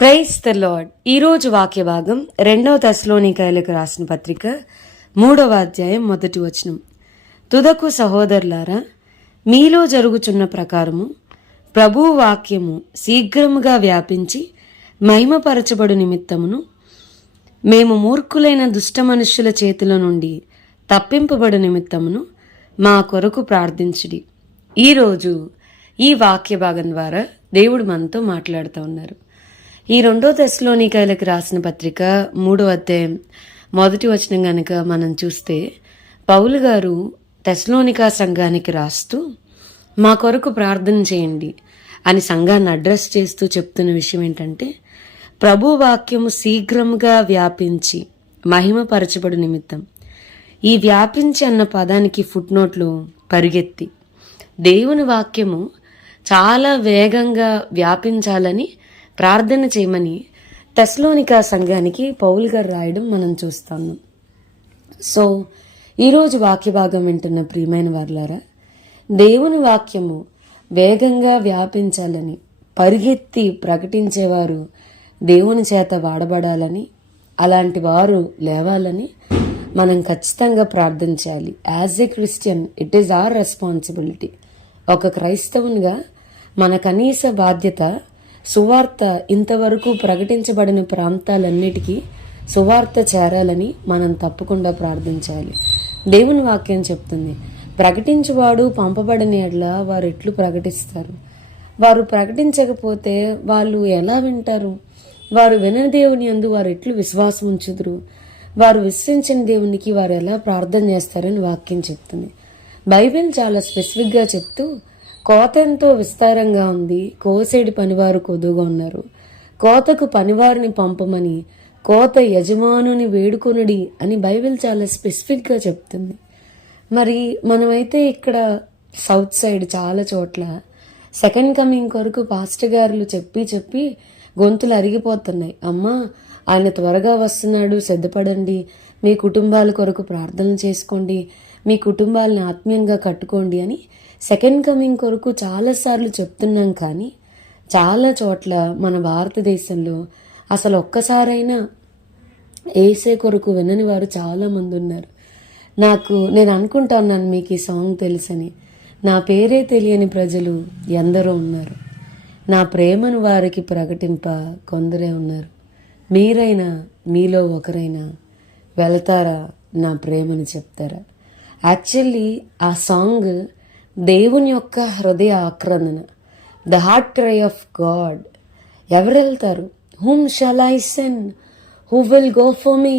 Praise the lord. ఈరోజు వాక్య భాగం 2 తెస్సలోనికైలకు రాసిన పత్రిక 3వ అధ్యాయం 1వ వచనం. తుదకు సహోదరులారా, మీలో జరుగుచున్న ప్రకారము ప్రభువు వాక్యము శీఘ్రముగా వ్యాపించి మహిమపరచబడు నిమిత్తమును మేము మూర్ఖులైన దుష్ట మనుష్యుల చేతుల నుండి తప్పింపబడు నిమిత్తమును మా కొరకు ప్రార్థించుడి. ఈరోజు ఈ వాక్య భాగం ద్వారా దేవుడు మనతో మాట్లాడుతూ ఉన్నారు. ఈ 2 తెస్సలోనికైలకు రాసిన పత్రిక 3వ అధ్యాయం 1వ వచనం గనుక మనం చూస్తే, పౌలు గారు తెస్సలోనికా సంఘానికి రాస్తూ మా కొరకు ప్రార్థన చేయండి అని సంఘాన్ని అడ్రస్ చేస్తూ చెప్తున్న విషయం ఏంటంటే, ప్రభు వాక్యము శీఘ్రముగా వ్యాపించి మహిమపరచబడు నిమిత్తం. ఈ వ్యాపించి అన్న పదానికి ఫుట్ నోట్లు పరిగెత్తి, దేవుని వాక్యము చాలా వేగంగా వ్యాపించాలని ప్రార్థన చేయమని తెస్సలోనికా సంఘానికి పౌలు గారు రాయడం మనం చూస్తాము. సో ఈరోజు వాక్య భాగం వింటున్న ప్రియమైన వారులారా, దేవుని వాక్యము వేగంగా వ్యాపించాలని పరిగెత్తి ప్రకటించేవారు దేవుని చేత వాడబడాలని, అలాంటి వారు లేవాలని మనం ఖచ్చితంగా ప్రార్థించాలి. As a Christian it is our responsibility. ఒక క్రైస్తవునిగా మన కనీస బాధ్యత సువార్త ఇంతవరకు ప్రకటించబడిన ప్రాంతాలన్నిటికీ సువార్త చేరాలని మనం తప్పకుండా ప్రార్థించాలి. దేవుని వాక్యం చెప్తుంది, ప్రకటించువాడు పంపబడని ఎడ్ల వారు ఎట్లు ప్రకటిస్తారు? వారు ప్రకటించకపోతే వాళ్ళు ఎలా వింటారు? వారు వినని దేవుని యందు వారు ఎట్లు విశ్వాసం ఉంచుదురు? వారు విశ్వసించిన దేవునికి వారు ఎలా ప్రార్థన చేస్తారని వాక్యం చెప్తుంది. బైబిల్ చాలా స్పెసిఫిక్గా చెప్తూ, కోత ఎంతో విస్తారంగా ఉంది, కోసేడి పనివారు కొద్దుగా ఉన్నారు, కోతకు పనివారిని పంపమని కోత యజమానుని వేడుకొనుడి అని బైబిల్ చాలా స్పెసిఫిక్గా చెప్తుంది. మరి మనమైతే ఇక్కడ సౌత్ సైడ్ చాలా చోట్ల సెకండ్ కమింగ్ కొరకు పాస్టర్ గారులు చెప్పి గొంతులు అరిగిపోతున్నాయి. అమ్మా, ఆయన త్వరగా వస్తున్నాడు, సిద్ధపడండి, మీ కుటుంబాల కొరకు ప్రార్థన చేసుకోండి, మీ కుటుంబాలను ఆత్మీయంగా కట్టుకోండి అని సెకండ్ కమింగ్ కొరకు చాలాసార్లు చెప్తున్నాం. కానీ చాలా చోట్ల మన భారతదేశంలో అసలు ఒక్కసారైనా ఏసే కొరకు వినని వారు చాలామంది ఉన్నారు. నేను అనుకుంటా ఉన్నాను, మీకు ఈ సాంగ్ తెలుసని. నా పేరే తెలియని ప్రజలు ఎందరో ఉన్నారు, నా ప్రేమను వారికి ప్రకటింప కొందరే ఉన్నారు, మీరైనా మీలో ఒకరైనా వెళతారా నా ప్రేమను చెప్తారా? యాక్చువల్లీ ఆ సాంగ్ దేవుని యొక్క హృదయ ఆక్రందన, the heart cry of God. ఎవరు వెళ్తారు? Whom shall I send, who will go for me?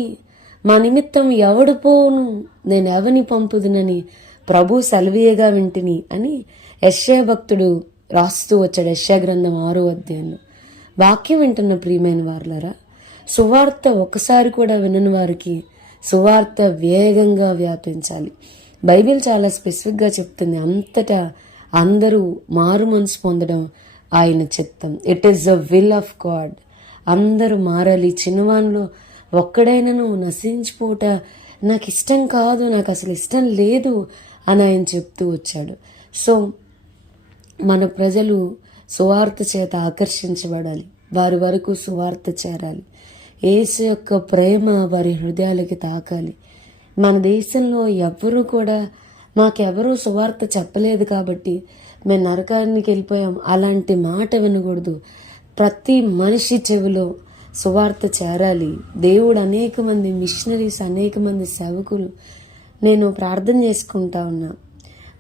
మా నిమిత్తం ఎవడు పోను, నేను ఎవని పంపుదునని ప్రభు సెలవీయగా వింటిని అని యెషయా భక్తుడు రాస్తూ వచ్చాడు. యెషయా గ్రంథం 6వ అధ్యాయంలో. వాక్యం వింటున్న ప్రియమైన వారులారా, సువార్త ఒకసారి కూడా వినని వారికి సువార్త వేగంగా వ్యాపించాలి. బైబిల్ చాలా స్పెసిఫిక్గా చెప్తుంది, అంతటా అందరూ మారు మనసు పొందడం ఆయన చిత్తం. It is the will of God. అందరూ మారాలి. చిన్నవాన్లో ఒక్కడైనను నశించిపోట నాకు ఇష్టం కాదు, నాకు అసలు ఇష్టం లేదు అని ఆయన చెప్తూ వచ్చాడు. సో మన ప్రజలు సువార్త చేత ఆకర్షించబడాలి, వారి వరకు సువార్త చేరాలి, యేసు యొక్క ప్రేమ వారి హృదయాలకి తాకాలి. మన దేశంలో ఎవ్వరూ కూడా మాకెవరూ సువార్త చెప్పలేదు కాబట్టి మేము నరకానికి వెళ్ళిపోయాం అలాంటి మాట వినకూడదు. ప్రతి మనిషి చెవిలో సువార్త చేరాలి. దేవుడు అనేక మంది మిషనరీస్, అనేక మంది సేవకులు, నేను ప్రార్థన చేసుకుంటా ఉన్నా,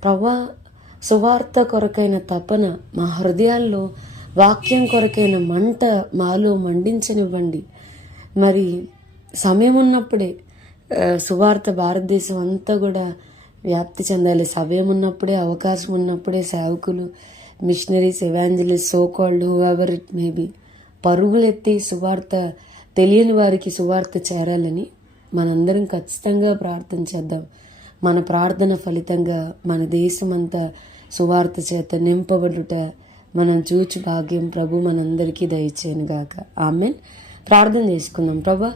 ప్రభువా సువార్త కొరకైన తపన మా హృదయాల్లో, వాక్యం కొరకైన మంట మాలో మండించనివ్వండి. మరి సమయం ఉన్నప్పుడే సువార్త భారతదేశం అంతా కూడా వ్యాప్తి చెందాలి. సమయం ఉన్నప్పుడే, అవకాశం ఉన్నప్పుడే సేవకులు, missionaries, evangelist, so called whoever it may be, పరుగులెత్తి సువార్త తెలియని వారికి సువార్త చేరాలని మనందరం ఖచ్చితంగా ప్రార్థన చేద్దాం. మన ప్రార్థన ఫలితంగా మన దేశమంతా సువార్త చేత నింపబడుట మనం చూచి భాగ్యం ప్రభు మనందరికీ దయచేయను గాక. ఆమెన్. ప్రార్థన చేసుకుందాం. ప్రభా,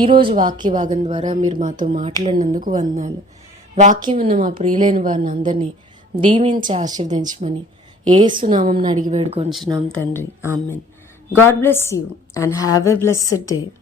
ఈరోజు వాక్య భాగం ద్వారా మీరు మాతో మాట్లాడినందుకు వందనాలు. వాక్యం విన్న మా ప్రియులైన వారిని అందరినీ దీవించి ఆశీర్వదించమని యేసు నామమున అడిగి వేడుకొంచున్నాం తండ్రి. Amen. God bless you and have a blessed day.